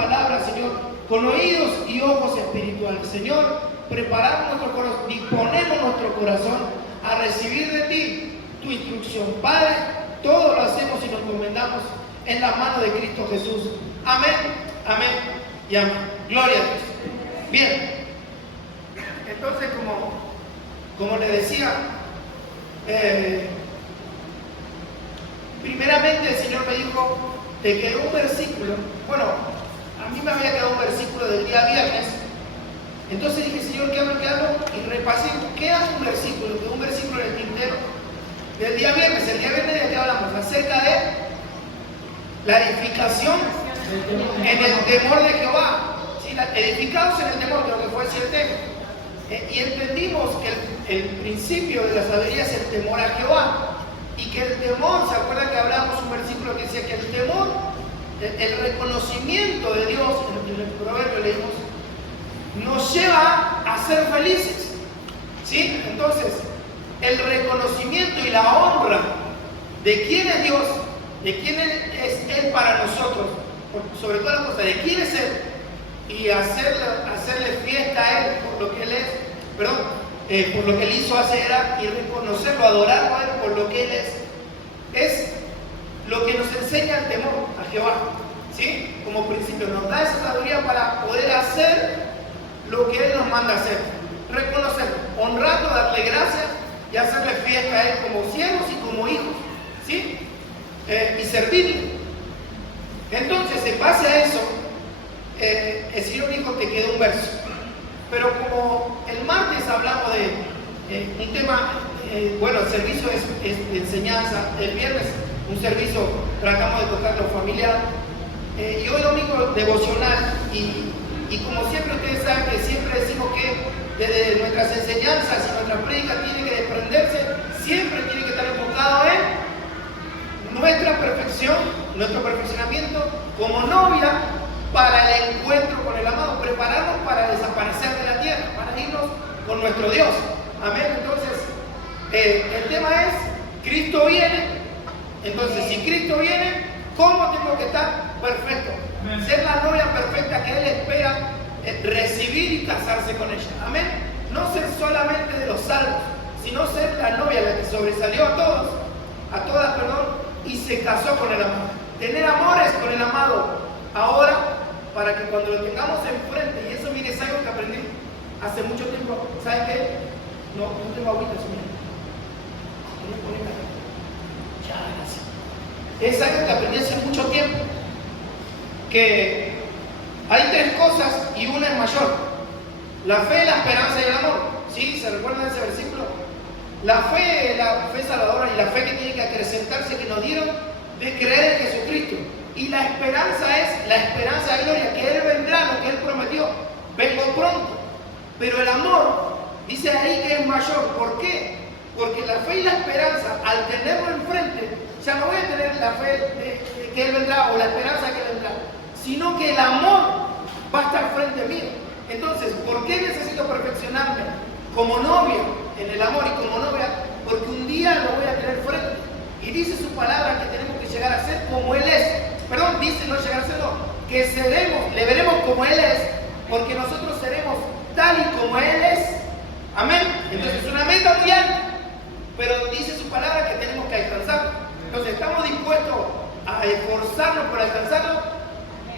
palabra, Señor, con oídos y ojos espirituales. Señor, preparamos nuestro corazón, disponemos nuestro corazón a recibir de ti tu instrucción. Padre, todo lo hacemos y nos encomendamos en la mano de Cristo Jesús. Amén, amén y amén. Gloria a Dios. Bien, entonces como les decía, primeramente el Señor me dijo, te quedó un versículo. Bueno, a mí me había quedado un versículo del día viernes. Entonces dije, Señor, ¿qué hago? Y repasé, queda un versículo en el tintero del día viernes. El día viernes, ¿de qué hablamos? Acerca de la edificación en el temor de Jehová. ¿Sí? Edificados en el temor, creo que fue ese el tema. Y entendimos que el principio de la sabiduría es el temor a Jehová. Y que el temor, ¿se acuerdan que hablamos un versículo que decía que el temor, el reconocimiento de Dios, en el proverbio leímos, nos lleva a ser felices? ¿Sí? Entonces, el reconocimiento y la honra de quién es Dios, de quién es Él para nosotros, sobre todas las cosas, de quién es Él, y hacerle fiesta a Él por lo que Él es, por lo que Él hizo hace era, y reconocerlo, adorarlo a Él por lo que Él es lo que nos enseña el temor a Jehová. ¿Sí? Como principio, nos da esa sabiduría para poder hacer lo que Él nos manda hacer, reconocerlo, honrarlo, darle gracias y hacerle fiesta a Él como siervos y como hijos, ¿sí? Y servirle. Entonces, en base a eso, el Señor dijo, te quedó un verso. Pero como el martes hablamos de un tema, bueno, el servicio es de enseñanza, el viernes un servicio, tratamos de tocar lo familiar, y hoy domingo devocional, y como siempre ustedes saben que siempre decimos que desde nuestras enseñanzas y nuestra prédica tiene que desprenderse, siempre tiene que estar enfocado en nuestra perfección, nuestro perfeccionamiento como novia para el encuentro con el amado, prepararnos para desaparecer de la tierra, para irnos con nuestro Dios. Amén. Entonces, el tema es, Cristo viene. Entonces, si Cristo viene, ¿cómo tengo que estar? Perfecto. Ser la novia perfecta que Él espera recibir y casarse con ella. Amén. No ser solamente de los salvos, sino ser la novia, la que sobresalió a todas, y se casó con el amado. Tener amores con el amado ahora, para que cuando lo tengamos enfrente, y eso, mire, es algo que aprendí hace mucho tiempo. ¿Saben qué? No tengo agüita, señor. Ya, gracias. Es algo que aprendí hace mucho tiempo, que hay tres cosas y una es mayor: la fe, la esperanza y el amor. ¿Sí? ¿Se recuerdan ese versículo? La fe salvadora y la fe que tiene que acrecentarse, que nos dieron de creer en Jesucristo. Y la esperanza es la esperanza de gloria, que Él vendrá, lo que Él prometió, vengo pronto. Pero el amor, dice ahí que es mayor. ¿Por qué? Porque la fe y la esperanza, al tenerlo enfrente, ya no voy a tener la fe de que Él vendrá o la esperanza de que Él vendrá, sino que el amor va a estar frente mío. Entonces, ¿por qué necesito perfeccionarme como novia en el amor y como novia? Porque un día lo voy a tener frente. Y dice su palabra que tenemos que llegar a ser como Él es. Perdón, dice no llegar a ser, no, que le veremos como Él es, porque nosotros seremos tal y como Él es. Amén. Entonces es una meta muy alta, pero dice su palabra que tenemos que alcanzarlo. Entonces, ¿estamos dispuestos a esforzarnos por alcanzarlo?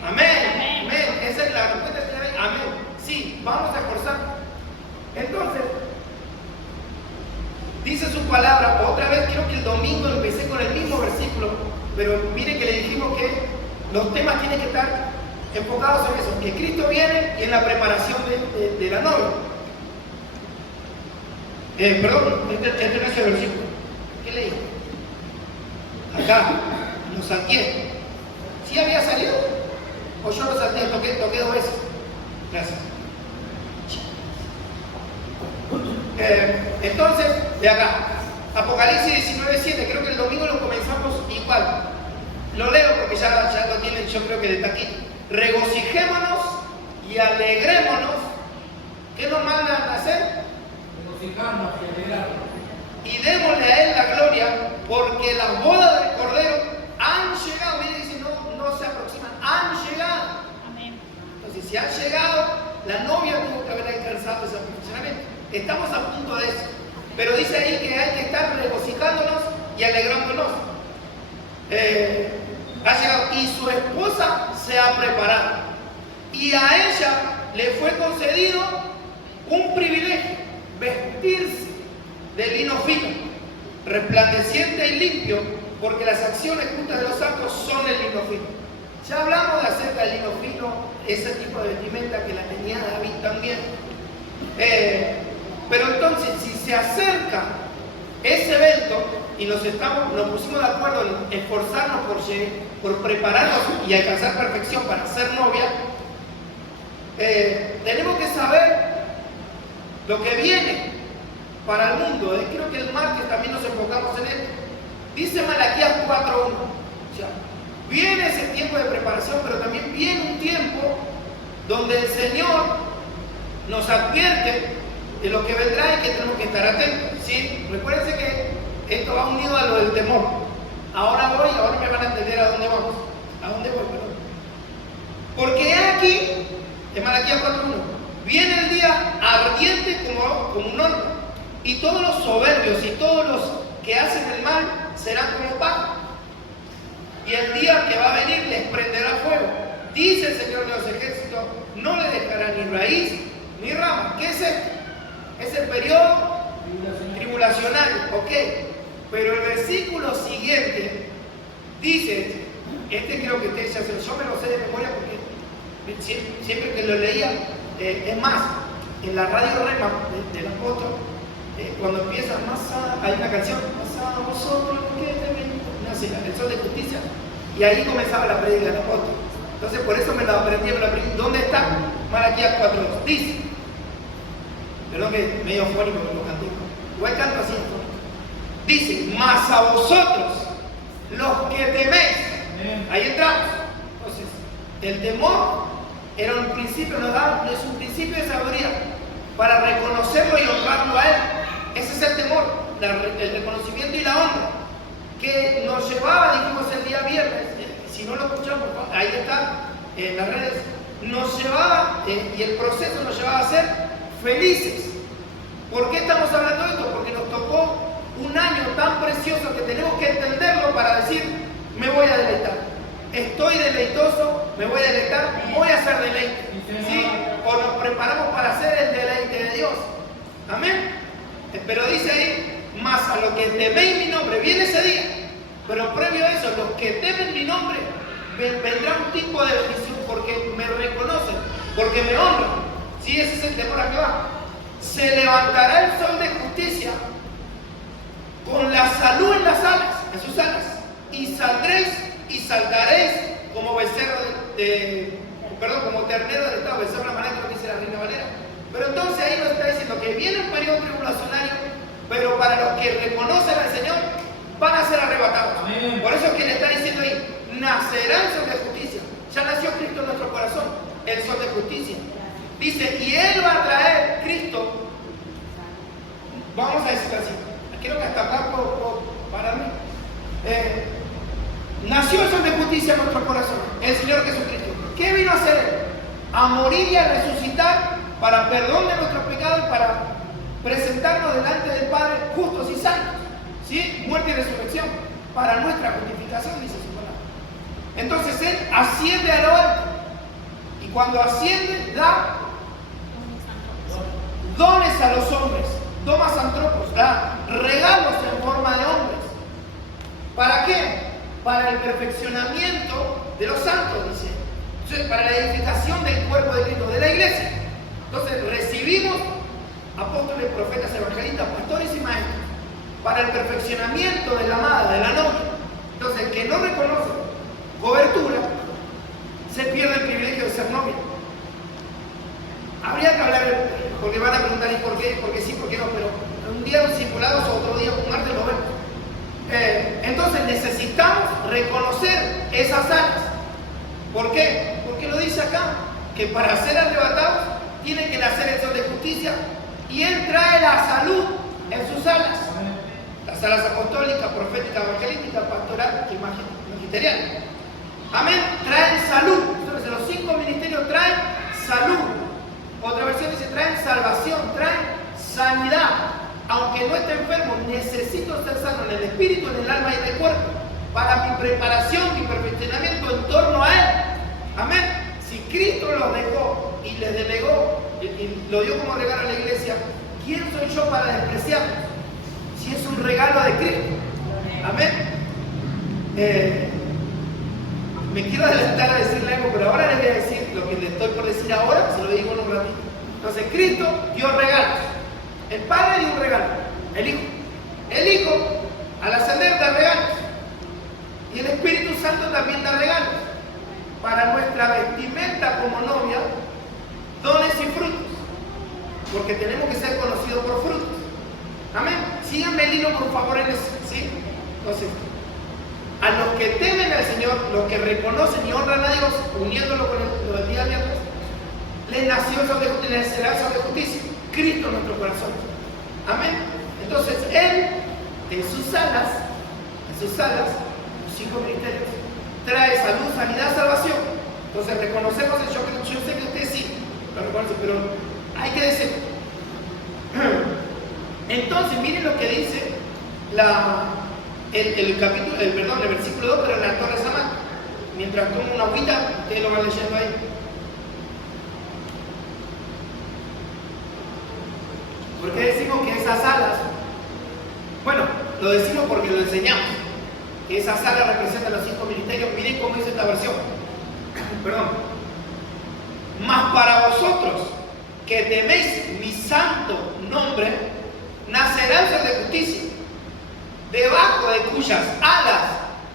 Amén. Amén. Esa es la respuesta que le. Amén. Sí, vamos a esforzarnos. Entonces, dice su palabra, otra vez, creo que el domingo empecé con el mismo versículo, pero miren que le dijimos que los temas tienen que estar enfocados en eso, que Cristo viene y en la preparación de la novia. Perdón, este no es el versículo. ¿Qué leí? Acá, lo salteé. ¿Sí había salido? ¿O yo lo salteé? Toqué 2 veces. Gracias. Entonces, de acá, Apocalipsis 19:7, creo que el domingo lo comenzamos igual. Lo leo porque ya lo tienen, yo creo que de taquito. Regocijémonos y alegrémonos. ¿Qué nos mandan a hacer? Regocijarnos y alegrarnos. Y démosle a Él la gloria, porque las bodas del Cordero han llegado. Miren, dice, no se aproximan, han llegado. Amén. se ha llegado, la novia tuvo que haber alcanzado ese perfeccionamiento. Estamos a punto de eso. Pero dice ahí que hay que estar regocijándonos y alegrándonos. Ha llegado y su esposa se ha preparado. Y a ella le fue concedido un privilegio, vestirse de lino fino, resplandeciente y limpio, porque las acciones justas de los santos son el lino fino. Ya hablamos de acerca del lino fino, ese tipo de vestimenta que la tenía David también. Pero entonces, si se acerca ese evento y nos pusimos de acuerdo en esforzarnos por prepararnos y alcanzar perfección para ser novia, tenemos que saber lo que viene para el mundo. Creo que el martes también nos enfocamos en esto. Dice Malaquías 4:1. O sea, viene ese tiempo de preparación, pero también viene un tiempo donde el Señor nos advierte de lo que vendrá y que tenemos que estar atentos. ¿Sí? Recuérdense que esto va unido a lo del temor. Ahora me van a entender a dónde vamos. ¿A dónde voy? Perdón. Porque aquí, en Malaquías 4:1, viene el día ardiente como un horno, y todos los soberbios y todos los que hacen el mal serán como paja. Y el día que va a venir les prenderá fuego. Dice el Señor de los ejércitos, no le dejará ni raíz ni rama. ¿Qué es esto? Es el periodo tribulacional, ok. Pero el versículo siguiente dice, creo que ustedes yo me lo sé de memoria porque siempre que lo leía, es más, en la radio Rema de la foto, cuando empieza hay una canción, más a vosotros que el sol de justicia, y ahí comenzaba la prédica de la foto. Entonces por eso me la aprendí. ¿Dónde está? Malaquías 4:2. Dice, perdón que medio fónico me lo canté, igual canto así. Dice, mas a vosotros los que teméis. Ahí entramos. Entonces, el temor era un principio, es un principio de sabiduría para reconocerlo y honrarlo a Él. Ese es el temor, el reconocimiento y la honra, que nos llevaba, dijimos el día viernes, si no lo escuchamos, ahí está en las redes, nos llevaba, y el proceso nos llevaba a ser felices. ¿Por qué estamos hablando de esto? Porque nos tocó un año tan precioso que tenemos que entenderlo para decir, me voy a deleitar. Estoy deleitoso, me voy a deleitar, voy a hacer deleite. ¿Sí? O nos preparamos para hacer el deleite de Dios. Amén. Pero dice ahí, más a los que teméis mi nombre, viene ese día. Pero previo a eso, los que temen mi nombre, vendrá un tipo de bendición porque me reconocen, porque me honran. ¿Sí? Ese es el temor a que va. Se levantará el sol de justicia con la salud en las alas, en sus alas, y saldréis y saltaréis como becerro como ternero del estado, becerro la manera que dice la Reina Valera. Pero entonces ahí nos está diciendo que viene un periodo tribulacionario, pero para los que reconocen al Señor van a ser arrebatados. Amén. Por eso es que le está diciendo ahí, nacerá el sol de justicia. Ya nació Cristo en nuestro corazón, el sol de justicia. Dice, y Él va a traer Cristo, vamos a decirlo así, quiero que hasta acá puedo pararme. Nació el sol de justicia en nuestro corazón, el Señor Jesucristo. ¿Qué vino a hacer Él? A morir y a resucitar para perdón de nuestros pecados y para presentarnos delante del Padre justos y santos. ¿Sí? Muerte y resurrección para nuestra justificación, dice su palabra. Entonces Él asciende a lo alto, y cuando asciende da dones a los hombres, domas antropos, da regalos en forma de hombres. ¿Para qué? Para el perfeccionamiento de los santos, dice. Entonces, para la edificación del cuerpo de Cristo, de la iglesia. Entonces recibimos apóstoles, profetas, evangelistas, pastores y maestros para el perfeccionamiento de la amada, de la novia. Entonces el que no reconoce cobertura se pierde el privilegio de ser novia. Habría que hablar, porque van a preguntar ¿y por qué? Porque sí, porque no, pero un día un discipulados o otro día un martes lo vemos. Entonces necesitamos reconocer esas áreas. ¿Por qué? Porque lo dice acá, que para ser arrebatados tiene que nacer el sol de justicia, y Él trae la salud en sus alas. Las alas apostólicas, proféticas, evangelísticas, pastoral y magisterial. Amén. Traen salud. Entonces los 5 ministerios traen salud. Otra versión dice, traen salvación, traen sanidad. Aunque no esté enfermo, necesito ser sano en el espíritu, en el alma y en el cuerpo, para mi preparación, mi perfeccionamiento en torno a Él. Amén. Si Cristo los dejó y les delegó y lo dio como regalo a la iglesia, ¿quién soy yo para despreciarlo? Si es un regalo de Cristo. Amén. Me quiero adelantar a decirle algo, pero ahora les voy a decir lo que les estoy por decir ahora, se lo digo en un ratito. Entonces, Cristo dio regalos. El Padre dio un regalo, el Hijo. El Hijo, al ascender, da regalos. Y el Espíritu Santo también da regalos. Para nuestra vestimenta como novia, dones y frutos. Porque tenemos que ser conocidos por frutos. Amén. Síganme el hilo, por favor, en eso. ¿Sí? Entonces, a los que temen al Señor, los que reconocen y honran a Dios, uniéndolo con lo del día viernes, les nació el esperanza de justicia, Cristo en nuestro corazón. Amén. Entonces, Él, en sus alas, los 5 ministerios, trae salud, sanidad, salvación. Entonces, reconocemos el yo sé que usted sí lo reconoce, pero hay que decir. Entonces, miren lo que dice el versículo 2, pero en la Torre Samán. Mientras tomo una agüita, ustedes lo van leyendo ahí. ¿Por qué decimos que esas alas? Bueno, lo decimos porque lo enseñamos. Que esas alas representan los 5 ministerios. Miren cómo dice esta versión. Perdón. Mas para vosotros que teméis mi santo nombre, nacerá el sol de justicia, debajo de cuyas alas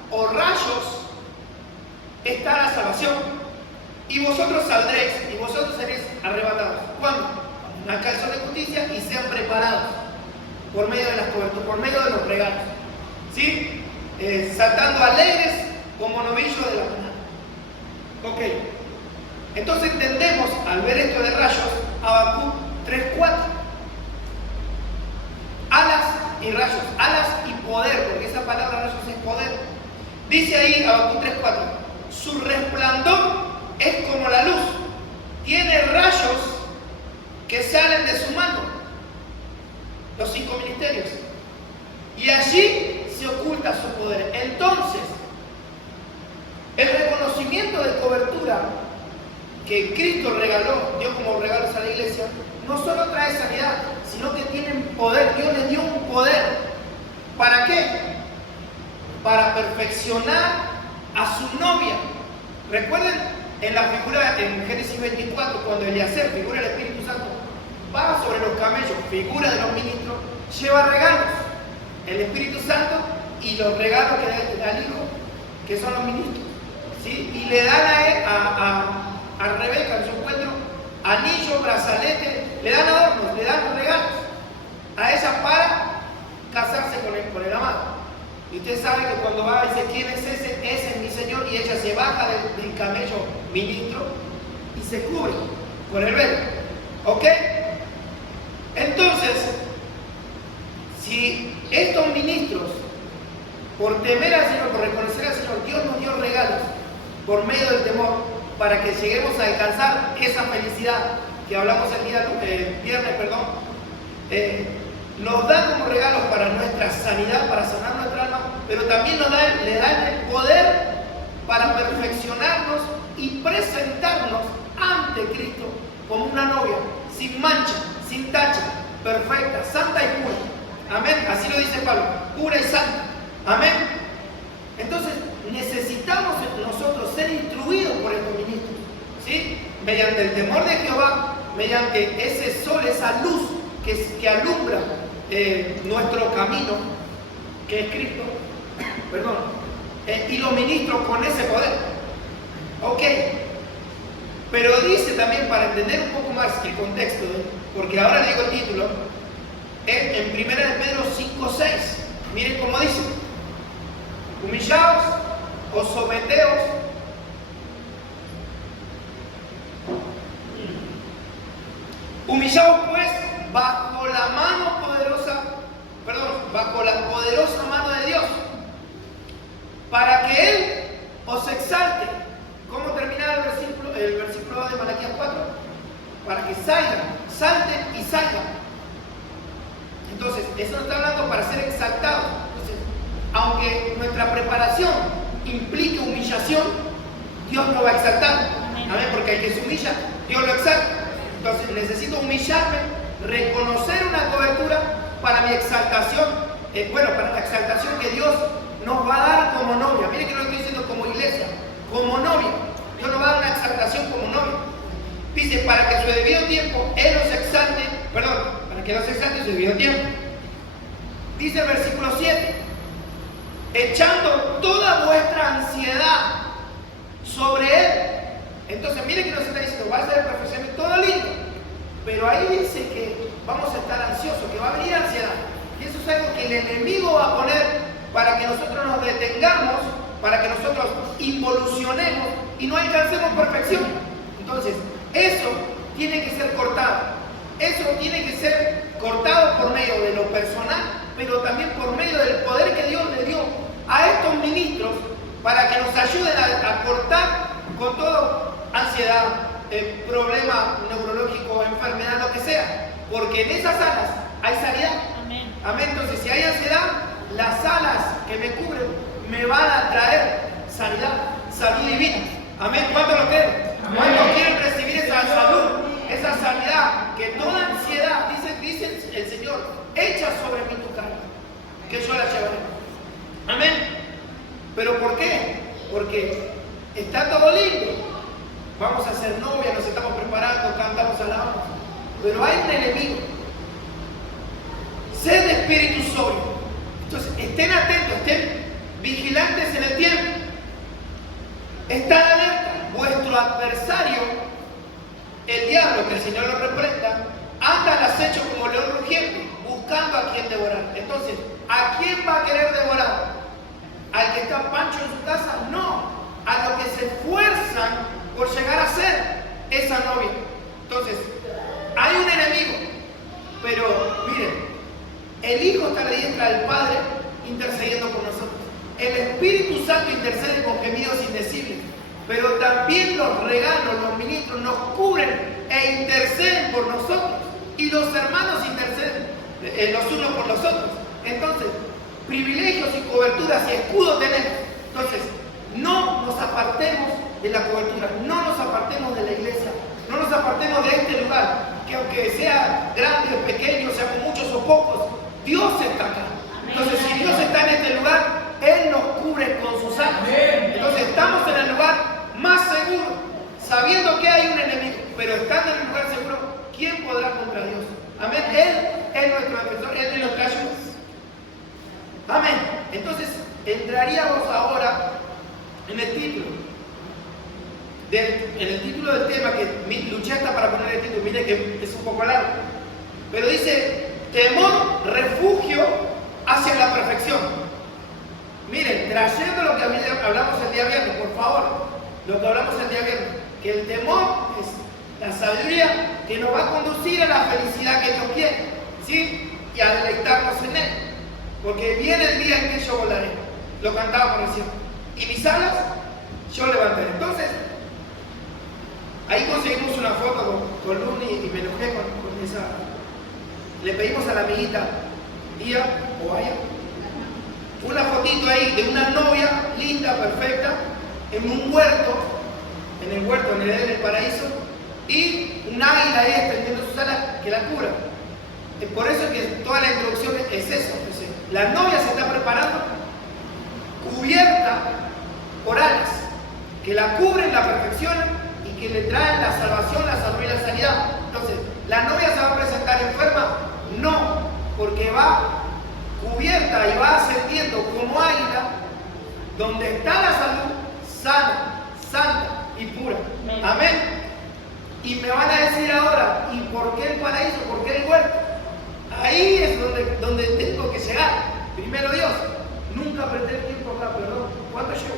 o rayos está la salvación. Y vosotros saldréis y vosotros seréis arrebatados. ¿Cuándo? Acá el sol de justicia y sean preparados por medio de las coberturas, por medio de los regalos. ¿Sí? Saltando alegres como novillos de la manada. Ok. Entonces entendemos, al ver esto de rayos, Habacuc 3:4. Alas y rayos, alas y poder, porque esa palabra rayos es poder. Dice ahí Habacuc 3:4, su resplandor es como la luz, tiene rayos que salen de su mano, los 5 ministerios, y allí se oculta su poder. Entonces, el reconocimiento de cobertura que Cristo regaló, dio como regalos a la iglesia, no solo trae sanidad, sino que tienen poder. Dios les dio un poder. ¿Para qué? Para perfeccionar a su novia. Recuerden en la figura en Génesis 24, cuando Eliezer, figura del Espíritu Santo, va sobre los camellos, figura de los ministros, lleva regalos. El Espíritu Santo y los regalos que da al Hijo, que son los ministros. ¿Sí? Y le dan a Rebeca en su encuentro anillo, brazalete, le dan adornos, le dan regalos a ella para casarse con el amado. Y usted sabe que cuando va y dice, ¿quién es ese? Ese es mi Señor, y ella se baja del camello ministro y se cubre con el velo. ¿Ok? Entonces, si estos ministros, por temer al Señor, por reconocer al Señor, Dios nos dio regalos por medio del temor, para que lleguemos a alcanzar esa felicidad que hablamos el viernes, nos da como regalos para nuestra sanidad, para sanar nuestra alma, pero también le da el poder para perfeccionarnos y presentarnos ante Cristo como una novia, sin mancha, sin tacha, perfecta, santa y pura. Amén. Así lo dice Pablo, pura y santa. Amén. Entonces, necesitamos nosotros ser instruidos por estos ministros, ¿sí? Mediante el temor de Jehová, mediante ese sol, esa luz que alumbra nuestro camino, que es Cristo, y los ministros con ese poder. Ok, pero dice también, para entender un poco más el contexto, porque ahora le digo el título, en 1 Pedro 5:6, miren cómo dice: humillaos o someteos humillaos pues bajo la poderosa mano de Dios, para que Él os exalte. ¿Cómo termina el versículo de Malaquías 4? para que salgan, salten y salgan. Entonces, eso nos está hablando para ser exaltados. Entonces, aunque nuestra preparación implique humillación, Dios nos va a exaltar. Amén, porque el que se humilla, Dios lo exalta. Entonces, necesito humillarme, reconocer una cobertura para mi exaltación, para la exaltación que Dios nos va a dar como novia. Miren que no lo estoy diciendo como iglesia, como novia. Dios nos va a dar una exaltación como novia. Dice, para que a su debido tiempo Él los exalte, para que los exalte en su debido tiempo. Dice el versículo 7, echando toda vuestra ansiedad sobre Él. Entonces, miren que nos está diciendo, va a ser perfeccionamiento todo lindo, pero ahí dice que vamos a estar ansiosos, que va a venir ansiedad. Y eso es algo que el enemigo va a poner para que nosotros nos detengamos, para que nosotros involucionemos y no alcancemos perfección. Entonces, eso tiene que ser cortado. Eso tiene que ser cortado por medio de lo personal, pero también por medio del poder que Dios le dio a estos ministros para que nos ayuden a cortar con todo ansiedad, problema neurológico, enfermedad, lo que sea. Porque en esas alas hay sanidad. Amén. Amén. Entonces, si hay ansiedad, las alas que me cubren me van a traer sanidad, salud divina. Amén. ¿Cuántos lo creen? ¿Cuántos quieren recibir esa salud, esa sanidad? Que toda ansiedad, dice el Señor, echa sobre mí tu carga, que yo la llevaré. Amén. ¿Pero por qué? Porque está todo lindo. Vamos a ser novia, nos estamos preparando, cantamos alabanza. Pero hay un enemigo. Sed de espíritu sobrio. Entonces, estén atentos, estén vigilantes en el tiempo. Estad alerta. Vuestro adversario, el diablo, que el Señor lo reprenda, anda al acecho como león rugiente, buscando a quien devorar. Entonces, ¿a quién va a querer devorar? ¿Al que está pancho en su casa? No, a los que se esfuerzan por llegar a ser esa novia. Entonces, hay un enemigo, pero miren, el Hijo está a la diestra del Padre intercediendo por nosotros. El Espíritu Santo intercede con gemidos indecibles. Pero también los regalos, los ministros nos cubren e interceden por nosotros. Y los hermanos interceden los unos por los otros. Entonces, privilegios y coberturas y escudos tenemos. Entonces, no nos apartemos de la cobertura, no nos apartemos de la iglesia, no nos apartemos de este lugar, que aunque sea grande o pequeño, seamos muchos o pocos, Dios está acá. Entonces, si Dios está en este lugar, Él nos cubre con sus alas. Entonces, estamos en el lugar más seguro, sabiendo que hay un enemigo, pero estando en el lugar seguro, ¿quién podrá contra Dios? Amén. Él es nuestro defensor, Él nos ayuda. Amén. Entonces, entraríamos ahora en el título. En el título del tema, que luché hasta para poner el título, mire que es un poco largo, pero dice, temor, refugio hacia la perfección. Miren, trayendo lo que hablamos el día viernes, por favor. Lo que hablamos el día viernes, que el temor es la sabiduría que nos va a conducir a la felicidad que Dios quiere, ¿sí? Y a deleitarnos en Él. Porque viene el día en que yo volaré. Lo cantábamos recién. Y mis alas, yo levantaré. Entonces, ahí conseguimos una foto con Luni y me enojé con esa. Le pedimos a la amiguita, Día o Aya, una fotito ahí de una novia linda, perfecta, en un huerto, en el Edén del paraíso, y un águila ahí extendiendo sus alas que la cubra. Por eso es que toda la introducción es eso. Entonces, la novia se está preparando cubierta por alas que la cubren, la perfeccionan y que le traen la salvación, la salud y la sanidad. Entonces, ¿la novia se va a presentar enferma? No, porque va cubierta y va ascendiendo como águila, donde está la salud, sana, santa y pura. Amén. Y me van a decir ahora, ¿y por qué el paraíso? ¿Por qué el huerto? Ahí es donde tengo que llegar. Primero Dios. Nunca apreté el tiempo acá, perdón. ¿Cuánto llevo?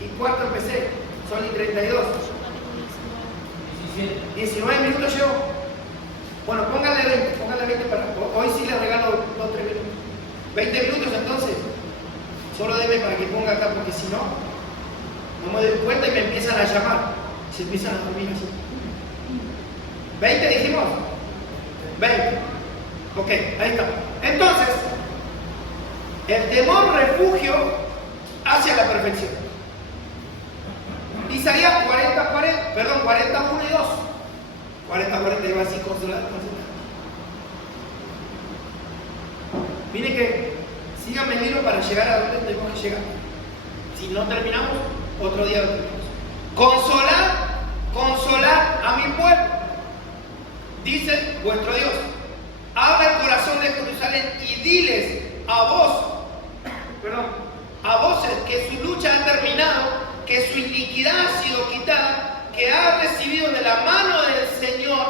¿Y cuánto empecé? Son y 32. 19 minutos llevo. Bueno, pónganle 20 para. Hoy sí les regalo 2 o 3 minutos. 20 minutos entonces. Solo denme para que ponga acá, porque si no, no me doy cuenta y me empiezan a llamar. Se empiezan a dormir así. ¿20 dijimos? 20. Ok, ahí está. Entonces, el temor refugio hacia la perfección. Isaías 41 y 2. 40 iba así consolado. Miren que síganme el hilo para llegar a donde tenemos que llegar. Si no terminamos, otro día lo terminamos. Consolad a mi pueblo, dice vuestro Dios. Habla el corazón de Jerusalén y diles a voces que su lucha ha terminado, que su iniquidad ha sido quitada, que ha recibido de la mano del Señor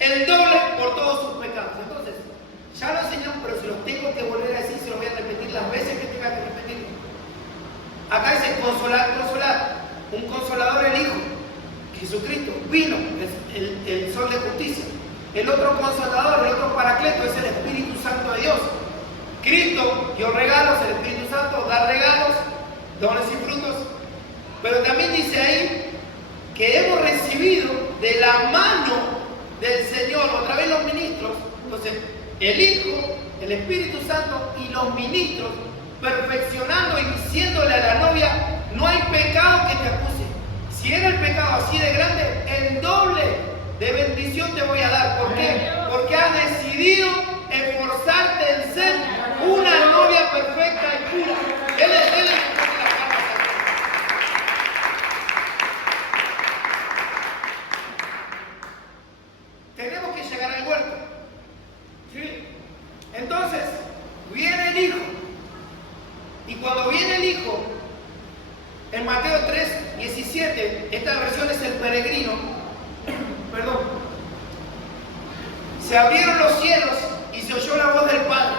el doble por todos sus pecados. Entonces, ya lo enseñamos, pero si los tengo que volver a decir, se los voy a repetir las veces que tenga que repetirlo. Acá dice consolar. Un consolador, el Hijo, Jesucristo, vino, el sol de justicia. El otro consolador, el otro paracleto es el Espíritu Santo de Dios. Cristo dio regalos, el Espíritu Santo da regalos, dones y frutos. Pero también dice ahí que hemos recibido de la mano del Señor, otra vez los ministros. Entonces, el Hijo, el Espíritu Santo y los ministros, perfeccionando y diciéndole a la novia: no hay pecado que te acuse. Si era el pecado así de grande, el doble de bendición te voy a dar. ¿Por qué? Porque has decidido esforzarte en ser una novia perfecta y pura. Tenemos que llegar al huerto. ¿Sí? Entonces, viene el Hijo. Y cuando viene el Hijo, en Mateo 3:17, esta versión es el peregrino, se abrieron los cielos y se oyó la voz del Padre,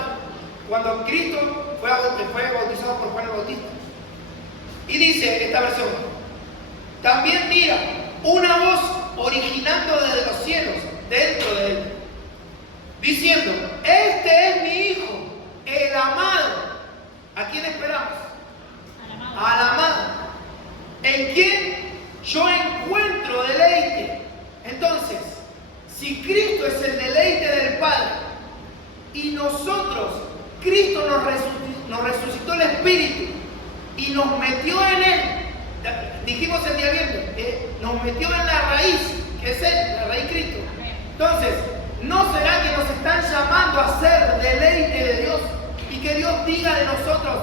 cuando Cristo fue bautizado por Juan el Bautista. Y dice esta versión: también mira una voz originando desde los cielos, dentro de él, diciendo: este es mi Hijo, el amado. ¿A quién esperamos? Al amado, en quien yo encuentro deleite. Entonces, si Cristo es el deleite del Padre y nosotros, Cristo nos resucitó el Espíritu y nos metió en Él, dijimos el día viernes, nos metió en la raíz, que es Él, la raíz Cristo. Entonces, ¿no será que nos están llamando a ser deleite de Dios? Y que Dios diga de nosotros,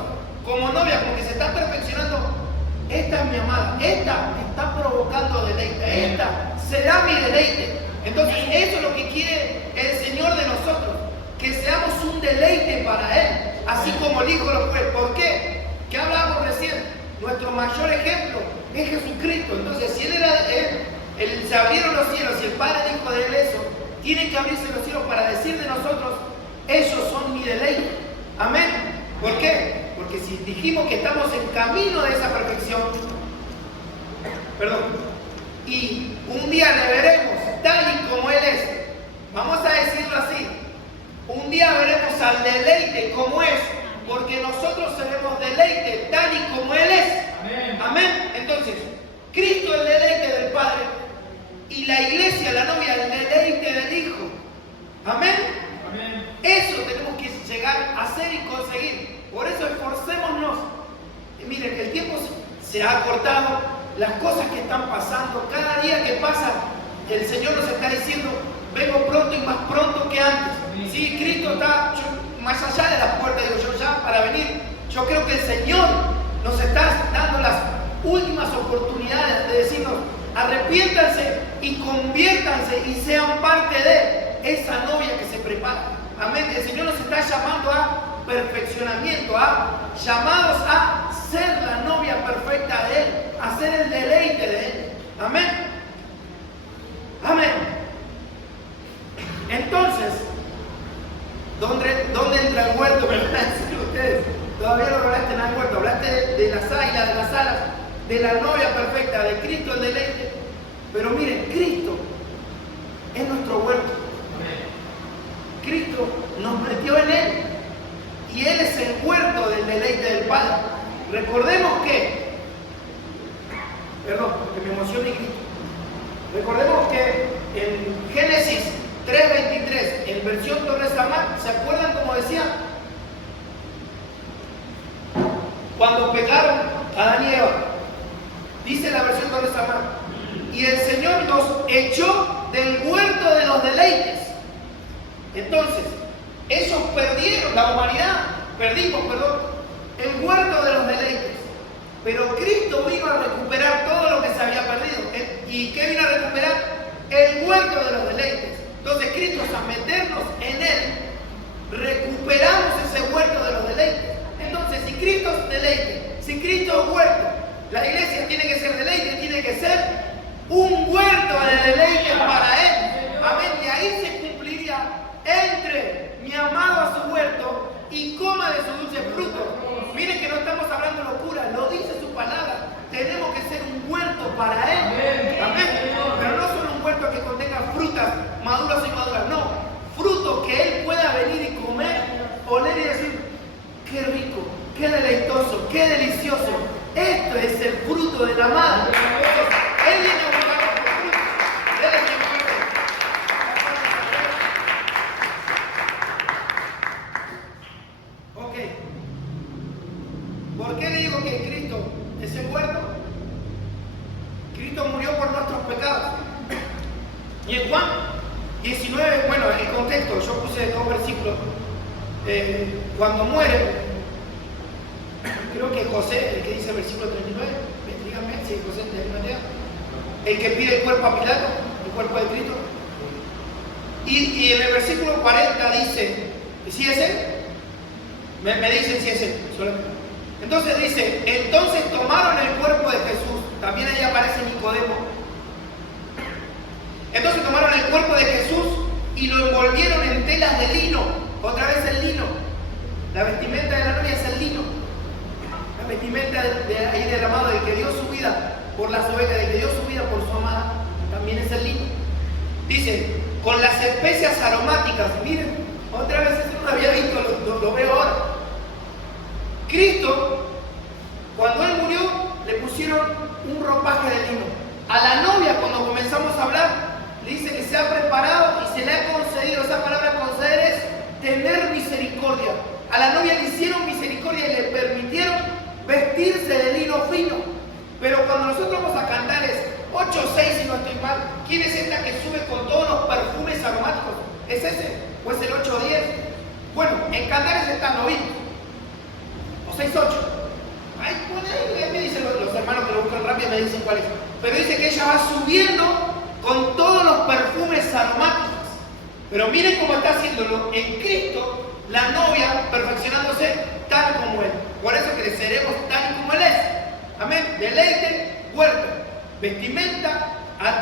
como novia, porque se está perfeccionando: esta es mi amada, esta me está provocando deleite, esta será mi deleite. Entonces, eso es lo que quiere el Señor de nosotros, que seamos un deleite para Él, así como el Hijo lo fue. ¿Por qué? ¿Qué hablábamos recién? Nuestro mayor ejemplo es Jesucristo. Entonces, si Él se abrieron los cielos y el Padre dijo de Él eso, tienen que abrirse los cielos para decir de nosotros: ellos son mi deleite. Amén. ¿Por qué? Porque si dijimos que estamos en camino de esa perfección, y un día le veremos tal y como Él es, vamos a decirlo así, un día veremos al deleite como es, porque nosotros seremos deleite tal y como Él es. Amén. Amén. Entonces, Cristo el deleite del Padre y la iglesia, la novia, el deleite del Hijo. Amén. Amén. Eso tenemos que llegar a hacer y conseguir. Por eso esforcémonos. Y miren, el tiempo se ha cortado, las cosas que están pasando, cada día que pasa, el Señor nos está diciendo: vengo pronto y más pronto que antes. Sí, Cristo está más allá de las puertas, digo yo, ya para venir. Yo creo que el Señor nos está dando las últimas oportunidades de decirnos: arrepiéntanse y conviértanse y sean parte de esa novia que se prepara. Amén. El Señor nos está llamando a perfeccionamiento, llamados a ser la novia perfecta de Él, a ser el deleite de Él. Amén. Amén. Entonces, ¿dónde entra el huerto? Me van a decir ustedes. Todavía no hablaste nada del huerto, hablaste de las águilas, de las alas, de la novia perfecta, de Cristo el deleite. Pero miren, Cristo es nuestro huerto. Cristo nos metió en Él y Él es el huerto del deleite del Padre. Recordemos que, porque me emociona y grito. Recordemos que en Génesis 3:23, en versión Torres Samar, ¿se acuerdan cómo decía? Cuando pecaron Adán y Eva, dice la versión Torres Samar, y el Señor los echó del huerto de los deleites. Entonces, ellos perdieron, la humanidad, perdimos, el huerto de los deleites. Pero Cristo vino a recuperar todo lo que se había perdido. ¿Y qué vino a recuperar? El huerto de los deleites. Entonces, Cristo, al meternos en Él, recuperamos ese huerto de los deleites. Entonces, si Cristo es deleite, si Cristo es huerto, la iglesia tiene que ser deleite, tiene que ser un huerto de deleite para Él. Amén. Y ahí se cumpliría: entre mi amado a su huerto y coma de su dulce fruto. Miren que no estamos hablando locura, lo dice su palabra. Tenemos que ser un huerto para Él. Amén. Pero no solo un huerto que contenga frutas maduras y maduras, no. Fruto que Él pueda venir y comer, oler y decir: qué rico, qué deleitoso, qué delicioso. Esto es el fruto de la madre. Él viene a buscar nuestro fruto. Él es el huerto. Ok. ¿Por qué le digo que Cristo es el huerto? Cristo murió por nuestros pecados. Y en Juan 19, bueno, el contexto, yo puse 2 versículos. Cuando muere, creo que José, el que dice el versículo 39, díganme si es José de Arimatea, el que pide el cuerpo a Pilato, el cuerpo de Cristo. Y en el versículo 40 dice, ¿sí es él? Me dicen si es él, solamente. Entonces dice, entonces tomaron el cuerpo de Jesús, también ahí aparece Nicodemo. Entonces tomaron el cuerpo de Jesús y lo envolvieron en telas de lino. Otra vez el lino. La vestimenta de la novia es el lino. La vestimenta de ahí del amado, del que dio su vida por las ovejas, del que dio su vida por su amada, también es el lino. Dice, con las especias aromáticas. Miren, otra vez esto no lo había visto, lo veo ahora. Cristo, cuando Él murió, le pusieron un ropaje de lino. A la novia, cuando comenzamos a hablar, le dice que se ha preparado y se le ha concedido. Esa palabra conceder es tener misericordia. A la novia le hicieron misericordia y le permitieron vestirse de lino fino. Pero cuando nosotros vamos a Cantares 8:6, si no estoy mal, ¿quién es esta que sube con todos los perfumes aromáticos? ¿Es ese? ¿O es el 8:10? Bueno, en Cantares está novino. O 6:8. Ahí me dicen los hermanos que lo buscan rápido, me dicen cuál es. Pero dice que ella va subiendo con todos los perfumes aromáticos. Pero miren cómo está haciéndolo en Cristo, la novia perfeccionándose tal como Él. Por eso que seremos tal como Él es. Amén. Deleite, huerto, vestimenta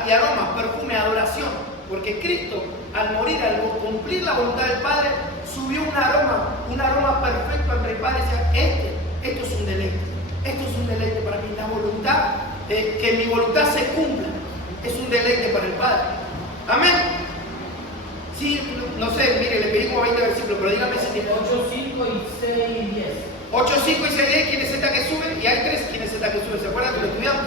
y aroma, perfume, adoración. Porque Cristo, al morir, al cumplir la voluntad del Padre, subió un aroma perfecto al Padre. Decía, esto es un deleite. Esto es un deleite para mí. La voluntad, que mi voluntad se cumpla, es un deleite para el Padre. Amén. Sí, no sé, mire, le pedí como 20 versículos, pero dígame si tiene 8, 5 y 6 y 10. 8, 5 y 6, 10, ¿quién es esta que sube? Y hay 3, ¿quién es esta que sube? ¿Se acuerdan que lo estudiamos?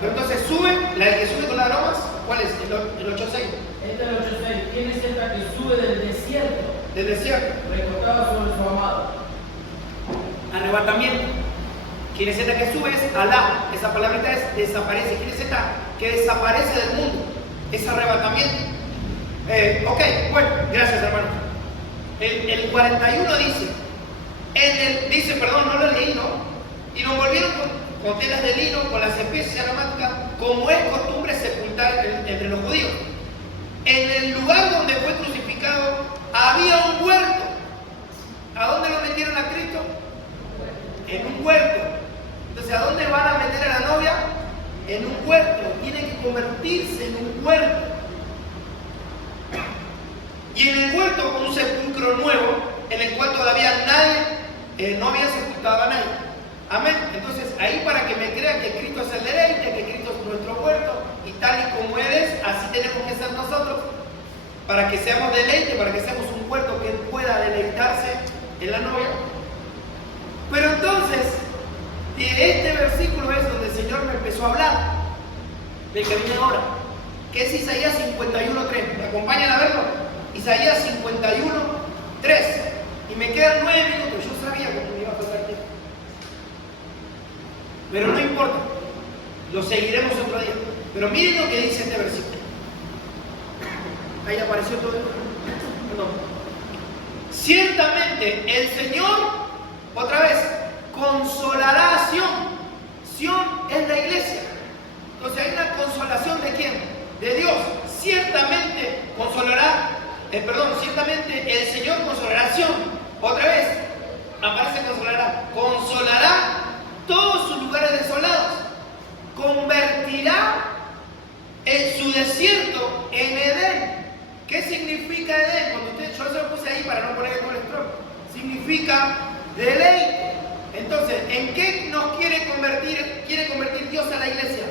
Pero entonces sube, la que sube con las aromas, ¿cuál es? El 8, 6. Este es el 8, 6. ¿Quién es esta que sube del desierto? Del desierto. Recostada sobre su amado. Arrebatamiento. ¿Quién es esta que sube? Es Alá. Esa palabrita es desaparece. ¿Quién es esta que desaparece del mundo? Es arrebatamiento. Ok, bueno, gracias hermano. El 41 dice, no lo leí, ¿no? Y nos volvieron con telas de lino, con las especies aromáticas, como es costumbre sepultar entre los judíos. En el lugar donde fue crucificado había un huerto. ¿A dónde lo metieron a Cristo? En un huerto. Entonces, ¿a dónde van a meter a la novia? En un huerto. Tiene que convertirse en un huerto. Y en el huerto un sepulcro nuevo, en el cual todavía nadie, no había sepultado a nadie. Amén. Entonces, ahí para que me crean que Cristo es el deleite, que Cristo es nuestro huerto, y tal y como Él es, así tenemos que ser nosotros, para que seamos deleite, para que seamos un huerto que Él pueda deleitarse en la novia. Pero entonces, de este versículo es donde el Señor me empezó a hablar, del que viene ahora. que es Isaías 51:3. ¿Me acompañan a verlo? Isaías 51:3. Y me quedan 9 minutos. Yo sabía que me iba a tocar tiempo. Pero no importa. Lo seguiremos otro día. Pero miren lo que dice este versículo. Ahí apareció todo. Perdón. Ciertamente el Señor, otra vez, consolará a Sión. Sión es la iglesia. Entonces hay una consolación ¿de quién? De Dios. Ciertamente consolará, ciertamente el Señor consolará a Sión. Otra vez, aparece consolará. Consolará todos sus lugares desolados. Convertirá su desierto en Edén. ¿Qué significa Edén? Yo se lo puse ahí para no poner el colesterol. Significa deleite. Entonces, ¿en qué nos quiere convertir Dios a la iglesia?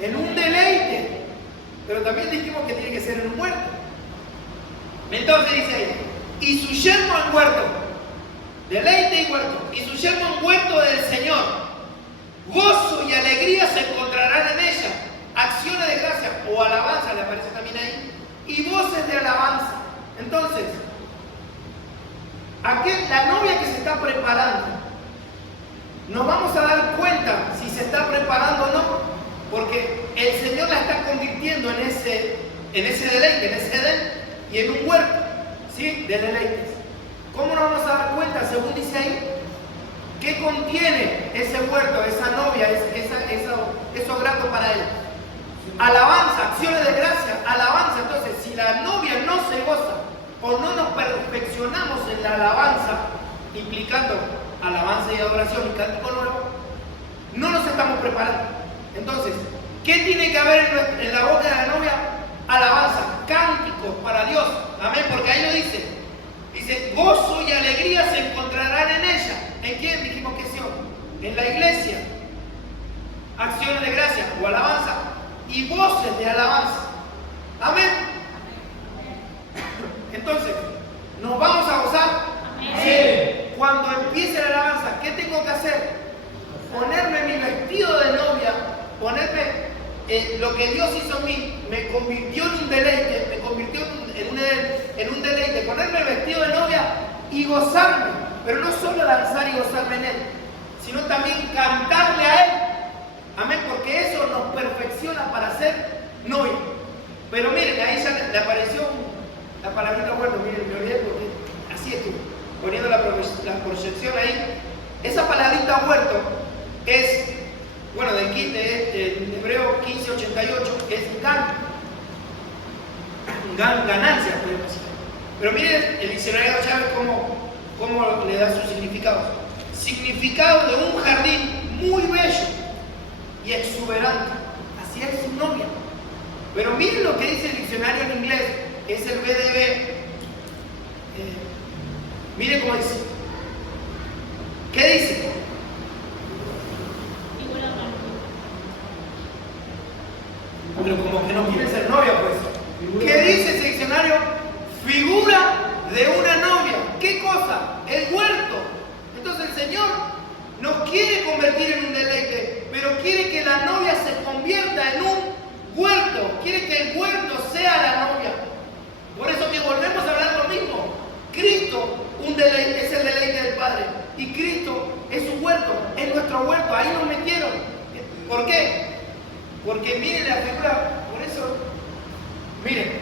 En un deleite. Pero también dijimos que tiene que ser en un huerto. Entonces dice ahí, y su yermo en huerto, deleite y huerto, y su yermo en huerto del Señor, gozo y alegría se encontrarán en ella, acciones de gracia o alabanza, le aparece también ahí, y voces de alabanza. Entonces, la novia que se está preparando, nos vamos a dar cuenta si se está preparando o no, porque el Señor la está convirtiendo en ese deleite, en ese Edén, y en un huerto, ¿sí? De deleites. ¿Cómo nos vamos a dar cuenta, según dice ahí? ¿Qué contiene ese huerto, esa novia, eso grato para él? Alabanza, acciones de gracia, alabanza. Entonces, si la novia no se goza o no nos perfeccionamos en la alabanza, implicando alabanza y adoración y cántico nuevo, no nos estamos preparando. Entonces, ¿qué tiene que haber en la boca de la novia? Alabanza, cánticos para Dios. Amén, porque ahí lo dice. Dice, gozo y alegría se encontrarán en ella. ¿En quién dijimos que sí? En la iglesia. Acciones de gracia o alabanza y voces de alabanza. Amén. Entonces, ¿nos vamos a gozar? Sí. Cuando empiece la alabanza, ¿qué tengo que hacer? Ponerme mi vestido de novia, ponerme lo que Dios hizo en mí, me convirtió en un deleite, me convirtió en un deleite, ponerme el vestido de novia y gozarme, pero no solo danzar y gozarme en Él, sino también cantarle a Él. Amén, porque eso nos perfecciona para ser novia. Pero miren, ahí ya le apareció la palabrita huerto, miren, me olvidé porque así estuvo, poniendo la proyección ahí. Esa palabrita huerto es, bueno, de Hebreo 15:88, es ganancia, podemos decir. Pero miren el diccionario de Chávez cómo le da su significado. Significado de un jardín muy bello y exuberante. Así es su novia. Pero miren lo que dice el diccionario en inglés, que es el BDB. Miren cómo dice. ¿Qué dice? Pero como que no quiere ser novia, pues. ¿Qué dice ese diccionario? Figura de una novia. ¿Qué cosa? El huerto. Entonces el Señor nos quiere convertir en un deleite, pero quiere que la novia se convierta en un huerto. Quiere que el huerto sea la novia. Por eso que volvemos a hablar lo mismo. Cristo es el deleite del Padre. Y Cristo es un huerto, es nuestro huerto. Ahí nos metieron. ¿Por qué? Porque miren la figura, por eso, miren,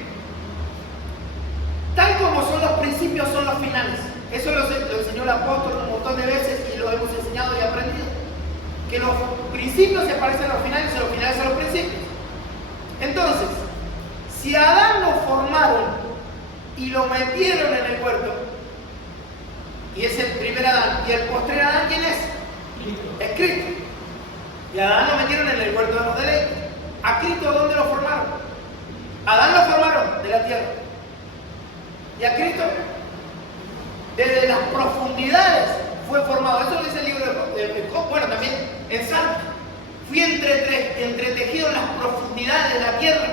tal como son los principios, son los finales. Eso lo enseñó el apóstol un montón de veces y lo hemos enseñado y aprendido. Que los principios se parecen a los finales y los finales a los principios. Entonces, si a Adán lo formaron y lo metieron en el huerto, y es el primer Adán, y el postrer Adán, ¿quién es? Es Cristo. Y a Adán lo metieron en el huerto de los deleites. ¿A Cristo dónde lo formaron? A Adán lo formaron de la tierra. ¿Y a Cristo? Desde las profundidades fue formado. Eso lo dice el libro de Job. Bueno, también en Salmos. Fui entretejido en las profundidades de la tierra.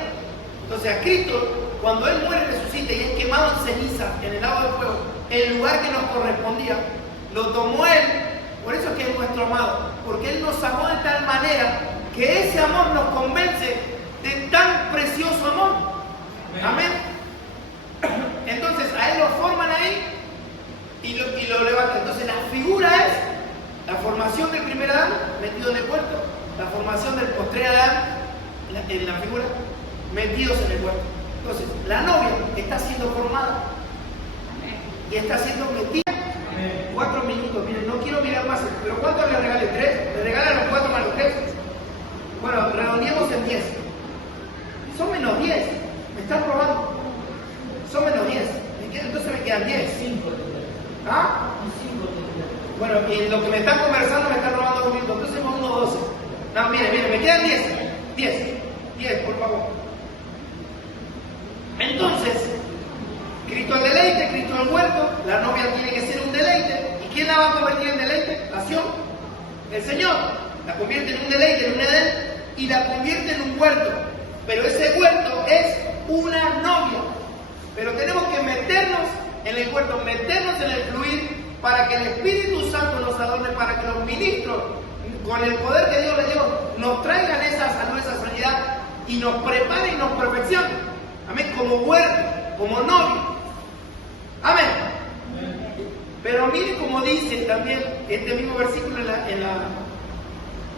Entonces a Cristo, cuando Él muere, resucita y es quemado en ceniza en el lago de fuego, el lugar que nos correspondía, lo tomó Él. Por eso es que es nuestro amado, porque Él nos amó de tal manera que ese amor nos convence de tan precioso amor. Amén. Entonces a él lo forman ahí y lo levantan. Entonces la figura es la formación del primer Adán metido en el huerto, la formación del postrer Adán en la figura metidos en el huerto. Entonces la novia está siendo formada y está siendo metida. 4 minutos, miren, no quiero mirar más, pero ¿cuánto le regalé? 3, le regalan los 4 más los 3. Bueno, redondeamos en 10. Son menos 10, me están robando. Son menos 10, entonces me quedan 10. 5. ¿Ah? 5. Bueno, y lo que me están conversando me están robando 2 minutos, entonces me uno 12. No, miren, me quedan 10, por favor. Entonces, Cristo el deleite, Cristo el huerto, la novia tiene que ser un deleite. ¿Y quién la va a convertir en deleite? La Sion, el Señor. La convierte en un deleite, en un Edén, y la convierte en un huerto. Pero ese huerto es una novia. Pero tenemos que meternos en el huerto, meternos en el fluir, para que el Espíritu Santo nos adorne, para que los ministros, con el poder que Dios les dio, nos traigan esa salud, esa sanidad, y nos preparen y nos perfeccionen. Amén, como huerto, como novia. Amén. Pero miren como dice también este mismo versículo en la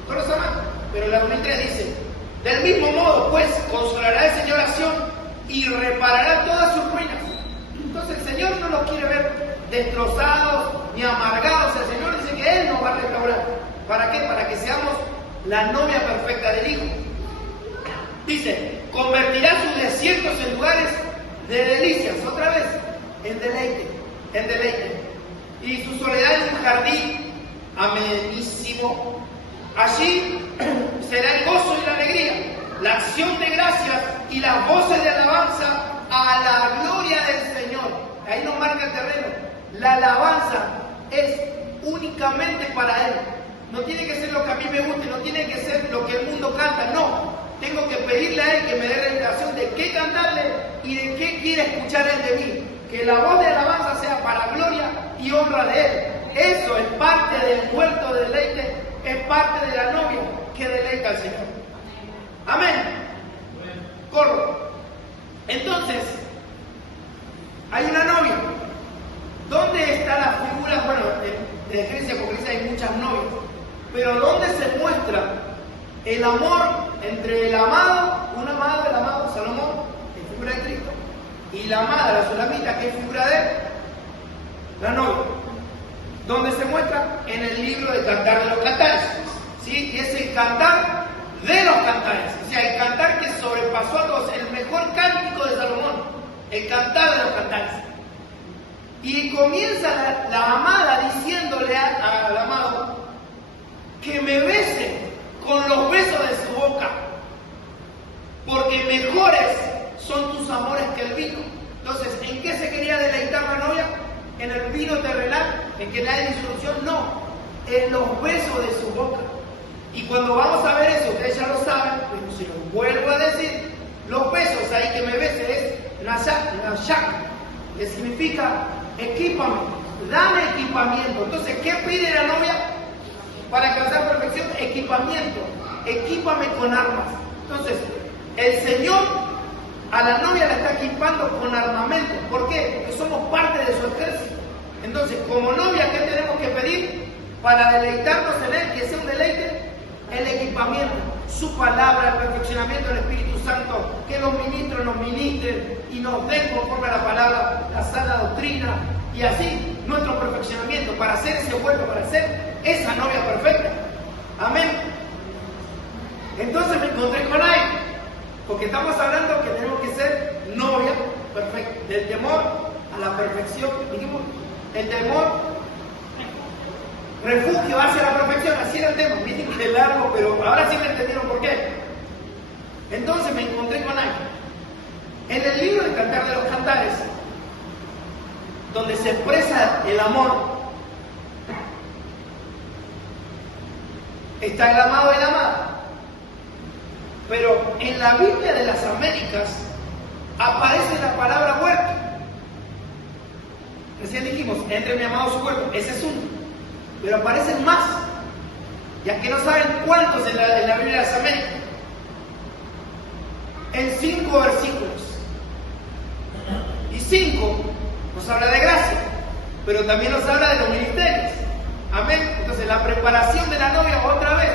todos los aman, pero en la 23 dice: del mismo modo, pues, consolará el Señor a Sion y reparará todas sus ruinas. Entonces el Señor no los quiere ver destrozados ni amargados. El Señor dice que Él nos va a restaurar. ¿Para qué? Para que seamos la novia perfecta del Hijo. Dice: convertirá sus desiertos en lugares de delicias. Otra vez, en deleite, en deleite. Y su soledad en un jardín amenísimo. Allí será el gozo y la alegría, la acción de gracias y las voces de alabanza a la gloria del Señor. Ahí nos marca el terreno. La alabanza es únicamente para Él. No tiene que ser lo que a mí me guste, no tiene que ser lo que el mundo canta, no. Tengo que pedirle a Él que me dé revelación de qué cantarle y de qué quiere escuchar Él de mí. Que la voz de alabanza sea para gloria y honra de Él. Eso es parte del huerto de deleite, es parte de la novia que deleita al Señor. Amén. Corro. Entonces, hay una novia. ¿Dónde está la figura? Bueno, en la iglesia apocalipsis hay muchas novias. Pero ¿dónde se muestra el amor entre el amado, un amado, el amado Salomón, que es figura de Cristo, y la amada, la Sulamita, que es figura de la novia? ¿Dónde se muestra? En el libro de Cantar de los Cantares. ¿Sí? Y es el cantar de los cantares. O sea, el cantar que sobrepasó a todos, el mejor cántico de Salomón, el cantar de los cantares. Y comienza la amada diciéndole al amado que me bese con los besos de su boca, porque mejores son tus amores que el vino. Entonces, ¿en qué se quería deleitar la novia? ¿En el vino terrenal? ¿En que no hay disolución? No, en los besos de su boca. Y cuando vamos a ver eso, ustedes ya lo saben, pero si lo vuelvo a decir, los besos ahí que me bese es nashak, que significa equípame, dame equipamiento. Entonces, ¿qué pide la novia para alcanzar perfección? Equipamiento, equípame con armas. Entonces, el Señor a la novia la está equipando con armamento. ¿Por qué? Porque somos parte de su ejército. Entonces, como novia, ¿qué tenemos que pedir para deleitarnos en Él? Que sea un deleite, el equipamiento, su palabra, el perfeccionamiento del Espíritu Santo, que los ministros nos ministren y nos den conforme a la palabra, la sana doctrina, y así nuestro perfeccionamiento para ser ese huerto, para ser esa novia perfecta. Amén. Entonces me encontré con ahí, porque estamos hablando que tenemos que ser novia perfecta, del temor a la perfección. Dijimos, el temor, refugio hacia la perfección, así era el tema. Miren que largo, pero ahora sí me entendieron por qué. Entonces me encontré con algo. En el libro de Cantar de los Cantares, donde se expresa el amor, está el amado y la amada. Pero en la Biblia de las Américas aparece la palabra huerto. Recién dijimos, entre mi amado su huerto, ese es uno. Pero aparecen más, ya que no saben cuántos en la Biblia de las Américas. En 5 versículos. 5 nos habla de gracia, pero también nos habla de los ministerios. Amén. Entonces la preparación de la novia, otra vez,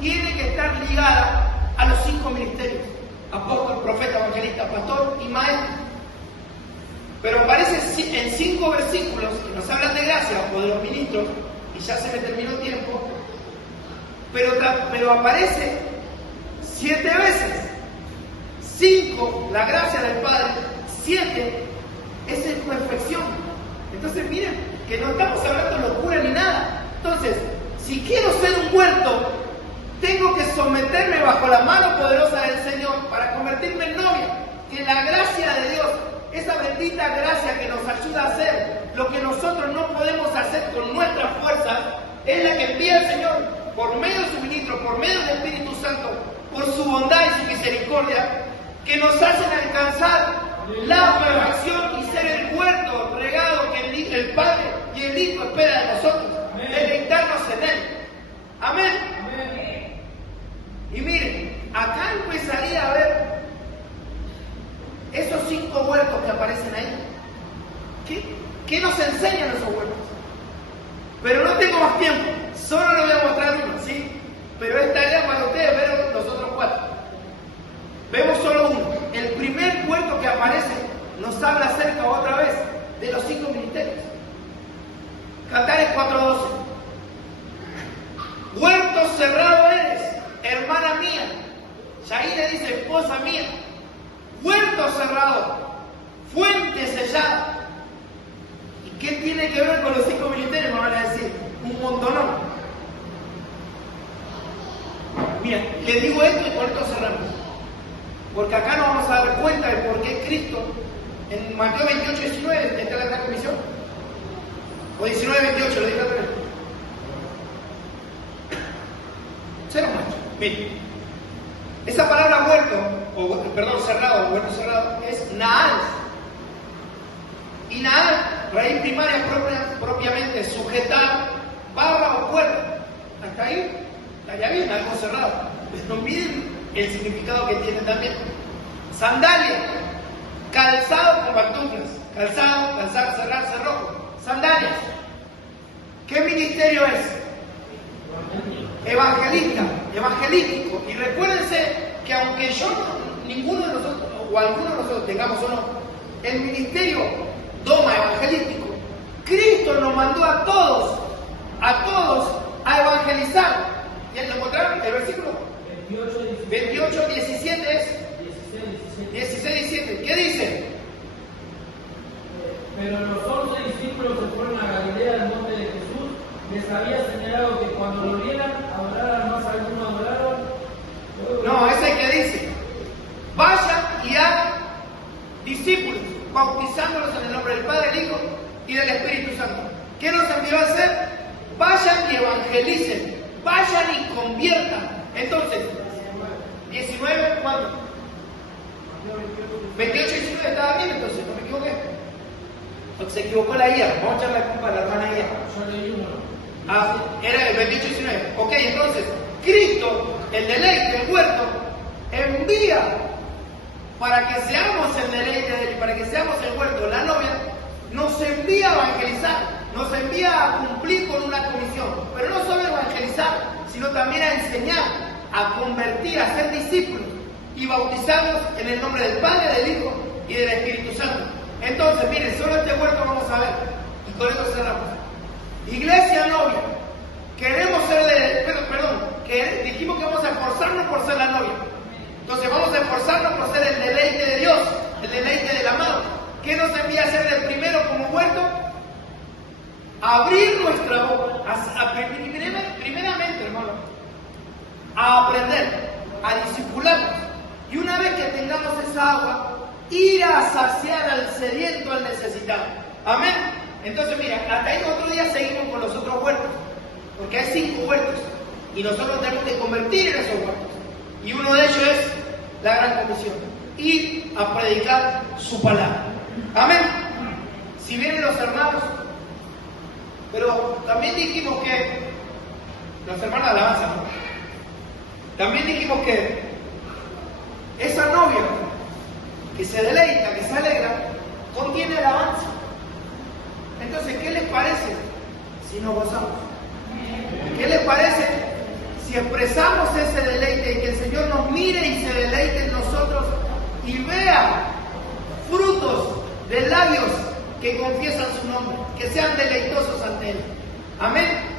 tiene que estar ligada a los 5 ministerios: apóstol, profeta, evangelista, pastor y maestro. Pero aparece en 5 versículos que nos hablan de gracia o de los ministros, y ya se me terminó el tiempo, pero aparece 7 veces. 5, la gracia del Padre; 7, es en perfección. Entonces miren, que no estamos hablando de locura ni nada. Entonces, si quiero ser un huerto, tengo que someterme bajo la mano poderosa del Señor para convertirme en novia. Que la gracia de Dios, esa bendita gracia que nos ayuda a hacer lo que nosotros no podemos hacer con nuestras fuerzas, es la que envía el Señor por medio de su ministro, por medio del Espíritu Santo, por su bondad y su misericordia, que nos hacen alcanzar la perfección y ser el huerto regado que el Padre y el Hijo espera de nosotros, deleitarnos en Él. Amén. Y miren, acá empezaría a ver esos 5 huertos que aparecen ahí. ¿Qué nos enseñan esos huertos? Pero no tengo más tiempo, solo les voy a mostrar uno, ¿sí? Pero esta idea para ustedes ver los otros 4. Vemos solo uno. El primer huerto que aparece nos habla acerca otra vez de los 5 ministerios. Cantares 4:12. Huerto cerrado eres, hermana mía. Y ahí le dice, esposa mía. Huerto cerrado, fuente sellada. ¿Y qué tiene que ver con los 5 ministerios? Me van a decir, un montonón. Mira, les digo esto y con esto cerramos. Porque acá nos vamos a dar cuenta de por qué Cristo, en Mateo 28:19, ¿está la gran comisión? O 19:28, lo dije otra vez. Cero macho. Miren, esa palabra huerto, cerrado, huerto cerrado, es Naal. Y Naal, raíz primaria propiamente, sujetar, barra o cuerda. Hasta ahí, estaría bien, algo cerrado. Pero miren el significado que tiene también. Sandalia, calzado con pantuflas. Calzado, calzar, cerrar, cerrojo. Sandalias. ¿Qué ministerio es? Evangelista, evangelístico. Y recuérdense que aunque ninguno de nosotros, o alguno de nosotros tengamos o no, el ministerio doma evangelístico, Cristo nos mandó a todos a evangelizar. ¿Ya lo encontraron? El versículo 28:17 es 16:17. ¿Qué dice? Pero los 11 discípulos se fueron a Galilea al monte de Jesús. Les había señalado que cuando lo vieran, adoraran, más alguno adoraron. No, ese que dice, vayan y hagan discípulos, bautizándolos en el nombre del Padre, del Hijo y del Espíritu Santo. ¿Qué nos envió a hacer? Vayan y evangelicen, vayan y conviertan. Entonces, 19, ¿cuándo? 28:19 estaba bien, entonces, no me equivoqué. Se equivocó la IA, vamos a echar la culpa a la hermana IA. Yo leí uno. Era el 28:19. Ok, entonces, Cristo, el deleite, el huerto, envía para que seamos el deleite de Él, para que seamos el huerto, la novia, nos envía a evangelizar, nos envía a cumplir con una comisión. Pero no solo evangelizar, sino también a enseñar, a convertir, a ser discípulos y bautizarlos en el nombre del Padre, del Hijo y del Espíritu Santo. Entonces, miren, solo este huerto vamos a ver, y con esto cerramos. Iglesia novia, queremos ser que dijimos que vamos a esforzarnos por ser la novia. Entonces vamos a esforzarnos por ser el deleite de Dios, el deleite del amado. ¿Qué nos envía a ser el primero como huerto? Abrir nuestra boca, primeramente, hermano, a aprender, a discipularnos. Y una vez que tengamos esa agua, ir a saciar al sediento, al necesitado. Amén. Entonces, mira, hasta ahí otro día seguimos con los otros huertos, porque hay 5 huertos y nosotros tenemos que convertir en esos huertos. Y uno de ellos es la gran comisión: ir a predicar su palabra. Amén. Si vienen los hermanos, pero también dijimos que los hermanos de alabanza, ¿no? También dijimos que esa novia que se deleita, que se alegra, contiene Entonces, ¿qué les parece si nos gozamos? ¿Qué les parece si expresamos ese deleite y que el Señor nos mire y se deleite en nosotros y vea frutos de labios que confiesan su nombre, que sean deleitosos ante Él? Amén.